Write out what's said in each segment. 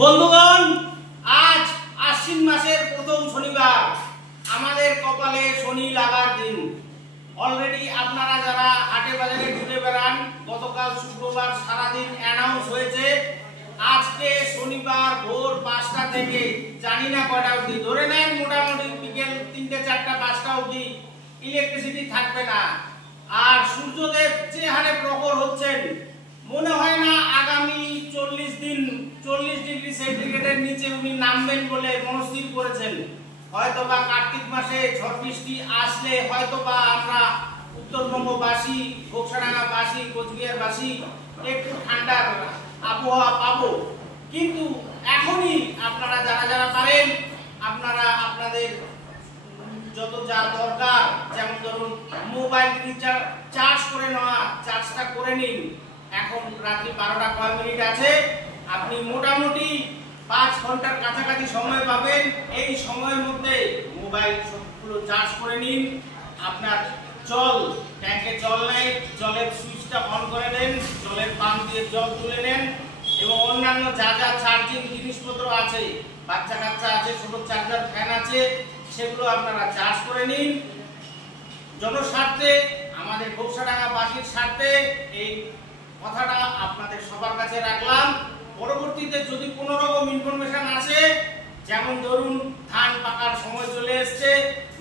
বন্ধুগণ, আজ আশ্বিন মাসের প্রথম শনিবার, আমাদের কপালে শনি লাগার দিন। অলরেডি আপনারা যারা হাটে বাজারে ঘুরে বেড়ান, গতকাল শুক্রবার সারাদিন অ্যানাউন্স হয়েছে আজকে শনিবার ভোর ৫টা থেকে জানি না কয়টা অবধি, ধরে নেন মোটামুটি বিকেল ৩টে ৪টা ৫টা অবধি ইলেকট্রিসিটি থাকবে না। আর সূর্যদেব যে হারে প্রখর হচ্ছেন, মনে হয় না আগামী ৪০ দিন ৪০ ডিগ্রি সেন্টিগ্রেডের নিচে উনি নামবেন বলে মনস্থির করেছেন। হয়তোবা কার্তিক মাসে ঝড় বৃষ্টি আসলে হয়তোবা আমরা উত্তরবঙ্গবাসী, ঘোকসাডাঙ্গাবাসী, কোচবিহারবাসী একটু ঠান্ডার আবহাওয়া পাবো। কিন্তু এখনই আপনারা যারা যারা পারেন, আপনারা আপনাদের যত যা দরকার, যেমন ধরুন মোবাইল চার্জ করে নেওয়া, চার্জটা করে নিন। এখন রাত্রি 12টা কয় মিনিট আছে, আপনি মোটামুটি 5 ঘন্টার কাছাকাছি সময় পাবেন। এই সময়ের মধ্যে মোবাইল সবগুলো চার্জ করে নিন। আপনার জল, ট্যাঙ্কে জল নেই, জলের সুইচটা অন করে দেন, জলের পাম্প দিয়ে জল তুলে নেন এবং অন্যান্য যা যা চার্জিং জিনিসপত্র আছে, বাচ্চা কাচ্চা আছে, ছোট চার্জার ফ্যান আছে, সেগুলো আপনারা চার্জ করে নিন। জনস্বার্থে, আমাদের ঘোকসাডাঙ্গাবাসীর স্বার্থে এই কথাটা আপনাদের সবার কাছে রাখলাম। পরবর্তীতে যদি কোনো রকম ইনফরমেশন আসে, যেমন ধরুন ধান পাকার সময় চলে এসছে,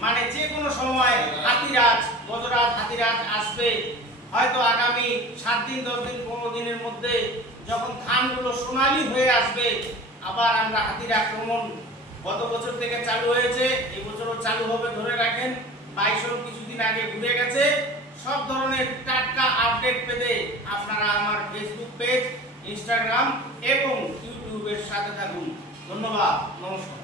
মানে যে কোনো সময় হাতিরাজ, গজরাজ, হাতিরাজ আসবে, হয়তো আগামী 7 দিন 10 দিন 15 দিনের মধ্যে যখন ধানগুলো সোনালি হয়ে আসবে, আবার আমরা হাতির আক্রমণ গত বছর থেকে চালু হয়েছে, এই বছরও চালু হবে ধরে রাখেন। বাইসন কিছুদিন আগে ঘুরে গেছে। সব ধরনের টাটকা আপডেট পেতে আপনারা আমার ফেসবুক পেজ, ইনস্টাগ্রাম এবং ইউটিউবের সাথে থাকুন। ধন্যবাদ, নমস্কার।